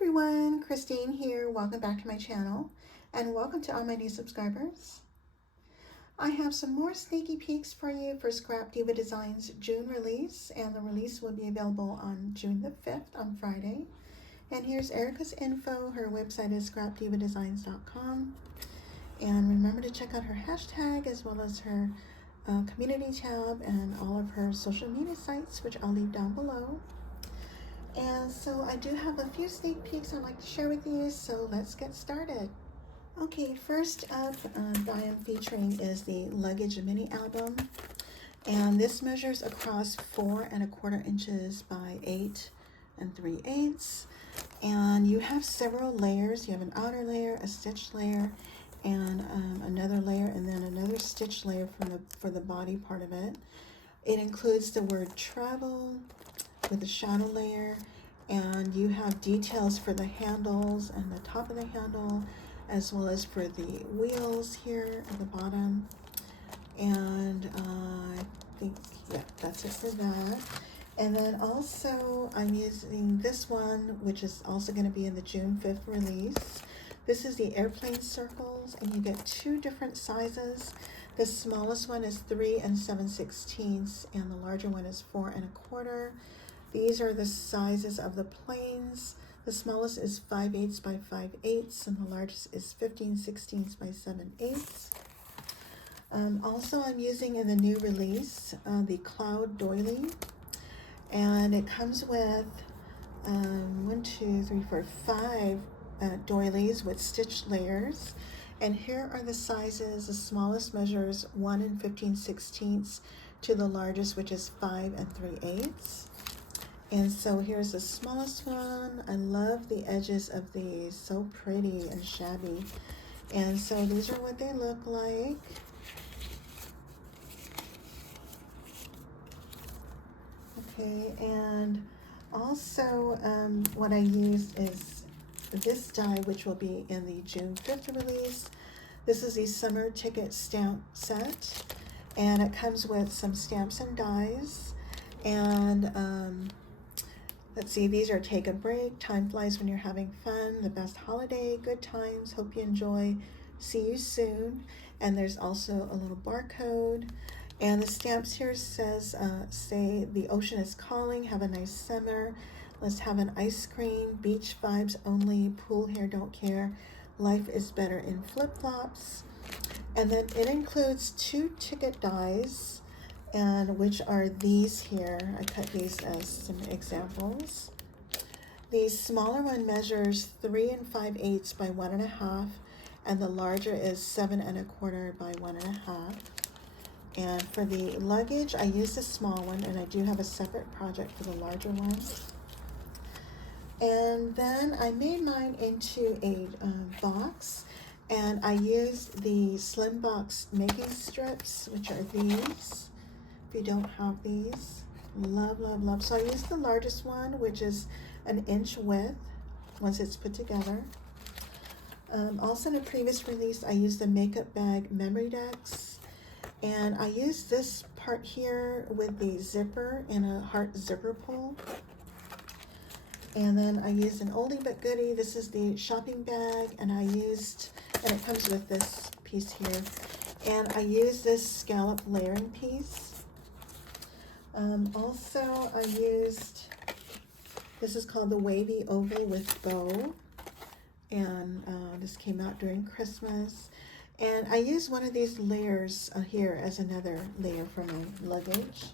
Everyone, Christine here. Welcome back to my channel and welcome to all my new subscribers. I have some more sneaky peeks for you for Scrap Diva Designs June release, and the release will be available on June the 5th on Friday. And here's Erica's info. Her website is scrapdivadesigns.com, and remember to check out her hashtag as well as her community tab and all of her social media sites, which I'll leave down below. And so I do have a few sneak peeks I'd like to share with you, so let's get started. Okay, first up that I am featuring is the Luggage mini album, and this measures across 4 1/4 inches by 8 3/8, and you have several layers. You have an outer layer, a stitch layer, and another layer, and then another stitch layer for the body part of it. It includes the word travel with the shadow layer, and you have details for the handles and the top of the handle, as well as for the wheels here at the bottom. And I think, yeah, that's it for that. And then also I'm using this one, which is also going to be in the June 5th release. This is the airplane circles, and you get 2 different sizes. The smallest one is 3 7/16, and the larger one is 4 1/4. These are the sizes of the planes. The smallest is 5/8 by 5/8, and the largest is 15/16 by 7/8. Also, I'm using in the new release the Cloud Doily, and it comes with 5 doilies with stitch layers. And here are the sizes. The smallest measures 1 15/16 to the largest, which is 5 3/8. And so here's the smallest one. I love the edges of these, so pretty and shabby. And so these are what they look like. Okay, and also what I used is this die, which will be in the June 5th release. This is the summer ticket stamp set, and it comes with some stamps and dies. And let's see, these are Take a Break, Time Flies When You're Having Fun, The Best Holiday, Good Times, Hope You Enjoy, See You Soon. And there's also a little barcode. And the stamps here says, say, The Ocean is Calling, Have a Nice Summer, Let's Have an Ice Cream, Beach Vibes Only, Pool Hair Don't Care, Life is Better in Flip-Flops. And then it includes 2 ticket dies, and which are these here. I cut these as some examples. The smaller one measures 3 5/8 by 1 1/2, and the larger is 7 1/4 by 1 1/2. And for the luggage, I used a small one, and I do have a separate project for the larger one. And then I made mine into a box, and I used the Slim Box making strips, which are these. If you don't have these, love, love, love. So I used the largest one, which is 1 inch width once it's put together. Also in a previous release, I used the makeup bag memory decks, and I used this part here with the zipper and a heart zipper pull. And then I used an oldie but goodie. This is the shopping bag, and and it comes with this piece here. And I used this scallop layering piece. Also, I used, this is called the Wavy Oval with bow, and this came out during Christmas. And I used one of these layers here as another layer for my luggage.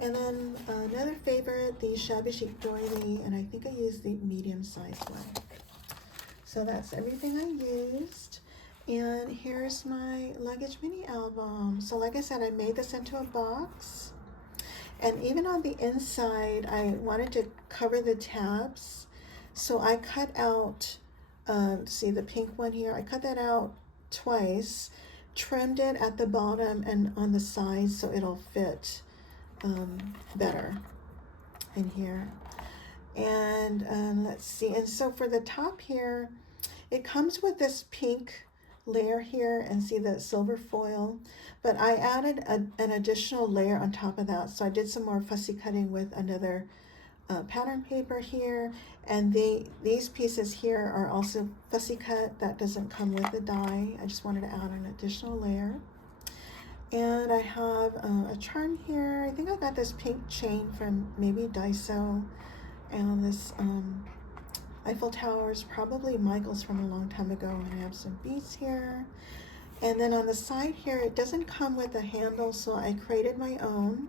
And then another favorite, the Shabby Chic Doily, and I think I used the medium-sized one. So that's everything I used. And here's my Luggage mini album. So like I said, I made this into a box. And even on the inside, I wanted to cover the tabs. So I cut out, see the pink one here? I cut that out twice, trimmed it at the bottom and on the sides so it'll fit better in here. And let's see. And so for the top here, it comes with this pink layer here, and see the silver foil, but I added an additional layer on top of that. So I did some more fussy cutting with another pattern paper here, and these pieces here are also fussy cut. That doesn't come with the die. I just wanted to add an additional layer. And I have a charm here. I think I got this pink chain from maybe Daiso, and this Eiffel Tower is probably Michael's from a long time ago. And I have some beads here. And then on the side here, it doesn't come with a handle, so I created my own.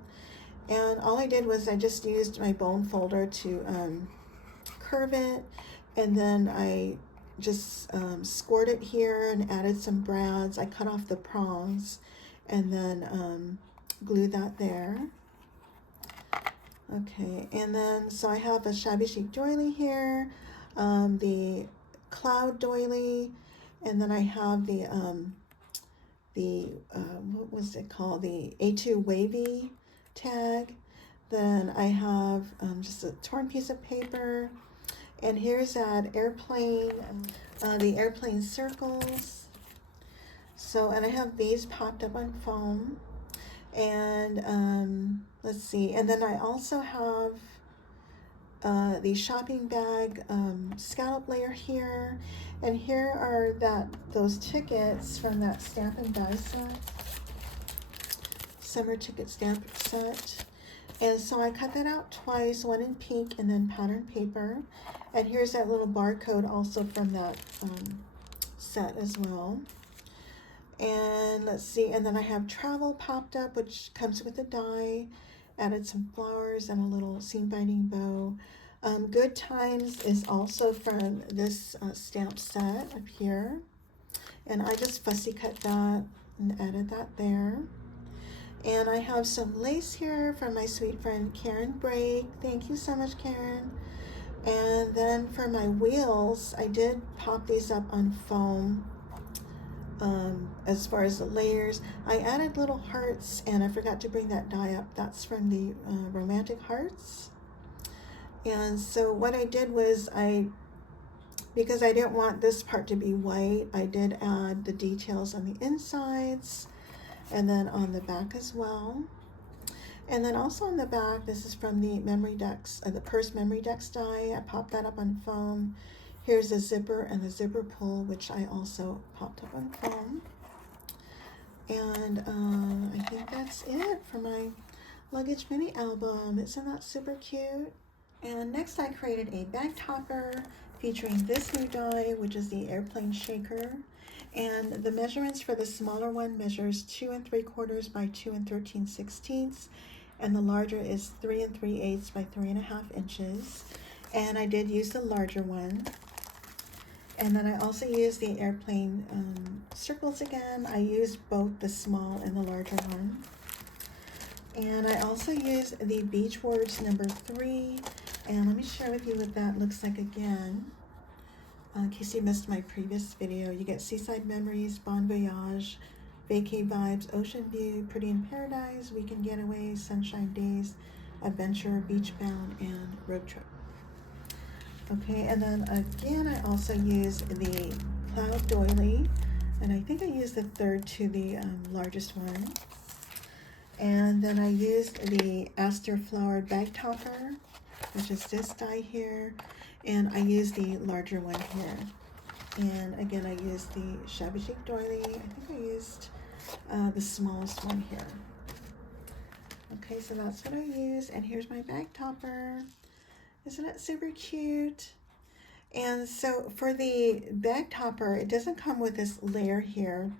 And all I did was I just used my bone folder to curve it, and then I just scored it here and added some brads. I cut off the prongs and then glue that there. Okay, and then so I have a Shabby Chic doily here, the cloud doily, and then I have the what was it called, the A2 wavy tag. Then I have just a torn piece of paper, and here's that airplane, the airplane circles. So, and I have these popped up on foam, and let's see, and then I also have the shopping bag scallop layer here, and here are those tickets from that stamp and die set, summer ticket stamp set. And so I cut that out twice, one in pink and then pattern paper. And here's that little barcode also from that set as well. And let's see, and then I have travel popped up, which comes with a die. Added some flowers and a little seam binding bow. Good Times is also from this stamp set up here. And I just fussy cut that and added that there. And I have some lace here from my sweet friend Karen Brake. Thank you so much, Karen. And then for my wheels, I did pop these up on foam. As far as the layers, I added little hearts, and I forgot to bring that die up. That's from the romantic hearts. And so what I did was because I didn't want this part to be white, I did add the details on the insides and then on the back as well. And then also on the back, this is from the Memory Decks, the Purse Memory Decks die. I popped that up on foam. Here's the zipper and the zipper pull, which I also popped up on foam. And I think that's it for my Luggage mini album. Isn't that super cute? And next I created a bag topper featuring this new die, which is the airplane shaker. And the measurements for the smaller one measures 2 3/4 by 2 13/16, and the larger is 3 3/8 by 3.5 inches. And I did use the larger one. And then I also used the airplane circles again. I used both the small and the larger one. And I also used the Beach Words number 3. And let me share with you what that looks like again. In case you missed my previous video, you get Seaside Memories, Bon Voyage, Vacay Vibes, Ocean View, Pretty in Paradise, Weekend Getaway, Sunshine Days, Adventure, Beach Bound, and Road Trip. Okay, and then again, I also used the Cloud Doily, and I think I used the third to the largest one. And then I used the Aster Flowered Bag Topper, which is this die here, and I used the larger one here. And again, I used the Shabby Chic Doily. I think I used the smallest one here. Okay, so that's what I used, and here's my bag topper. Isn't it super cute? And so for the bag topper, it doesn't come with this layer here,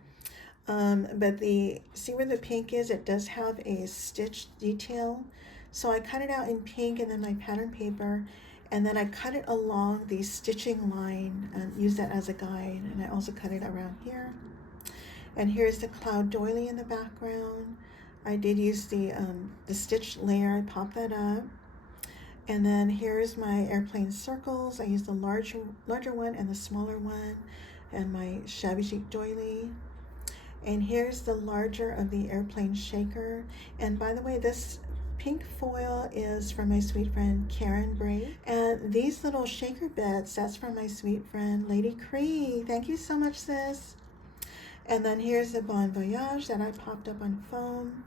but see where the pink is? It does have a stitch detail. So I cut it out in pink and then my pattern paper, and then I cut it along the stitching line and use that as a guide. And I also cut it around here. And here's the Cloud Doily in the background. I did use the stitch layer. I popped that up. And then here's my airplane circles. I used the larger one and the smaller one, and my Shabby Chic doily. And here's the larger of the airplane shaker. And by the way, this pink foil is from my sweet friend Karen Bray. And these little shaker bits, that's from my sweet friend Lady Cree. Thank you so much, sis. And then here's the Bon Voyage that I popped up on foam.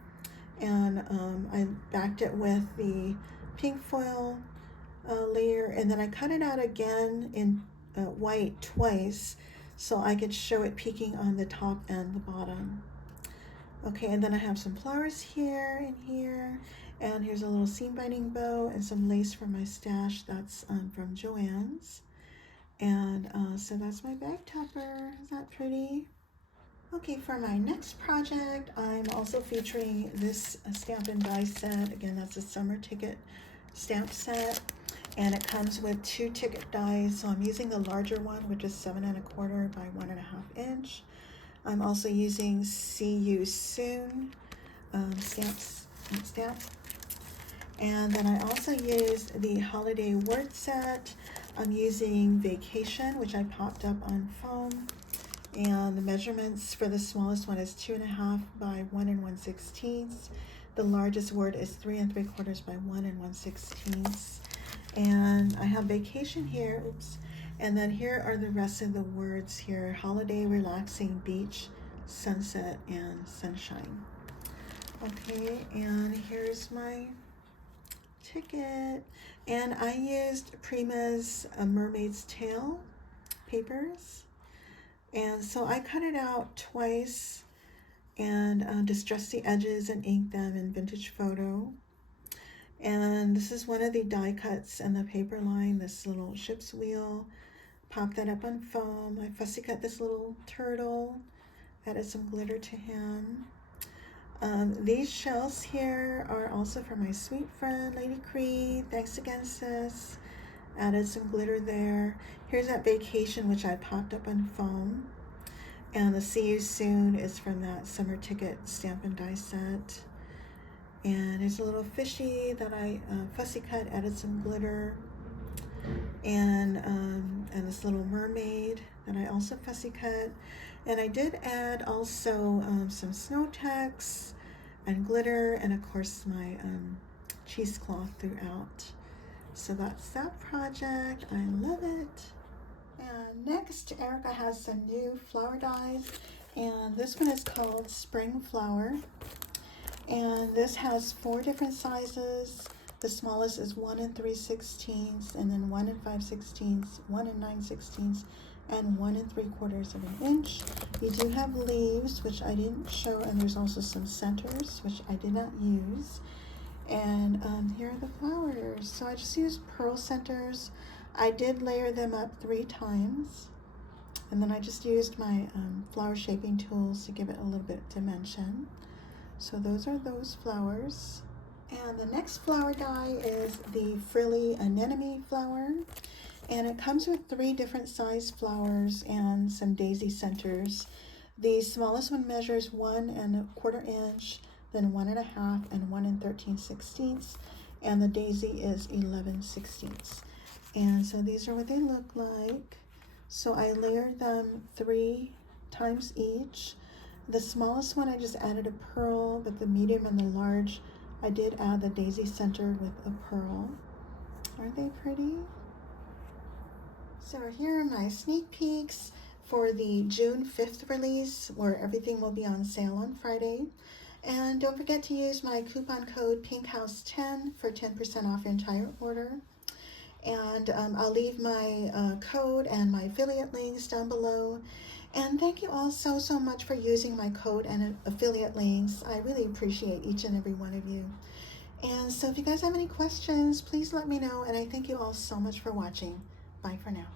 And I backed it with the pink foil layer, and then I cut it out again in white twice so I could show it peeking on the top and the bottom. Okay, and then I have some flowers here and here, and here's a little seam binding bow and some lace from my stash. That's from Joann's. And so that's my bag topper. Is that pretty? Okay, for my next project, I'm also featuring this stamp and die set. Again, that's a summer ticket stamp set, and it comes with 2 ticket dies. So I'm using the larger one, which is 7 1/4 by 1.5 inch. I'm also using See You Soon stamp. And then I also used the holiday word set. I'm using Vacation, which I popped up on foam. And the measurements for the smallest one is 2.5 by 1 1/16. The largest word is 3 3/4 by 1 1/16. And I have Vacation here, oops. And then here are the rest of the words here: holiday, relaxing, beach, sunset, and sunshine. Okay, and here's my ticket. And I used Prima's Mermaid's Tail papers. And so I cut it out twice and distressed the edges and inked them in Vintage Photo. And this is one of the die cuts in the paper line, this little ship's wheel. Pop that up on foam. I fussy cut this little turtle, added some glitter to him. These shells here are also from my sweet friend, Lady Cree. Thanks again, sis. Added some glitter there. Here's that Vacation, which I popped up on foam. And the See You Soon is from that summer ticket stamp and die set. And there's a little fishy that I fussy cut, added some glitter. And this little mermaid that I also fussy cut. And I did add also some snow text and glitter, and of course my cheesecloth throughout. So that's that project. I love it. And next, Erica has some new flower dies, and this one is called Spring Flower. And this has 4 different sizes. The smallest is 1 3/16, and then 1 5/16, 1 9/16, and 1 3/4 of an inch. You do have leaves, which I didn't show, and there's also some centers, which I did not use. And here are the flowers. So I just used pearl centers. I did layer them up 3 times, and then I just used my flower shaping tools to give it a little bit of dimension. So those are those flowers. And the next flower die is the frilly anemone flower, and it comes with 3 different size flowers and some daisy centers. The smallest one measures 1 1/4 inch, then 1 1/2, and 1 13/16, and the daisy is 11/16. And so these are what they look like. So I layered them 3 times each. The smallest one I just added a pearl, but the medium and the large I did add the daisy center with a pearl. Aren't they pretty? So here are my sneak peeks for the June 5th release, where everything will be on sale on Friday. And don't forget to use my coupon code PINKHOUSE10 for 10% off your entire order. And I'll leave my code and my affiliate links down below. And thank you all so much for using my code and affiliate links. I really appreciate each and every one of you. And so if you guys have any questions, please let me know. And I thank you all so much for watching. Bye for now.